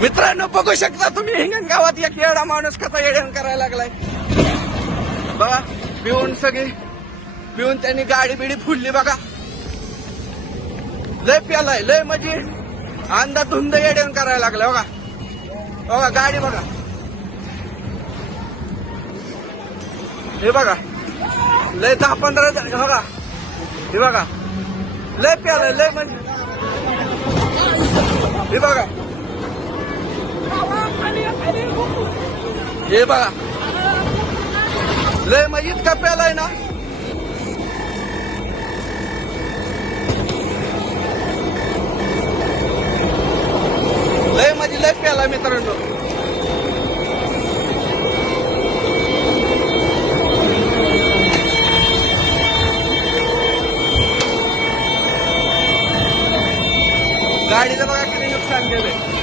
मित्रांनो बघू शकता तुम्ही हिंगणगावात एक येडा माणूस कसा येडण करायला लागलाय. बघा पिऊन सगळी पिऊन त्यांनी गाडी बिडी फुडली बघा. लय प्यालाय लय म्हणजे अंदा धुंद येडण करायला लागलाय बघा. बघा गाडी बघा. हे बघा. लय दहा पंधरा जण- बघा. हे बघा. लय प्यालाय लय म्हणजे हे बघा. हे बघा. लय मग इतका प्यालाय ना? लय म्हणजे लय प्याला मित्रांनो. गाडीचं बघा किती नुकसान केलंय.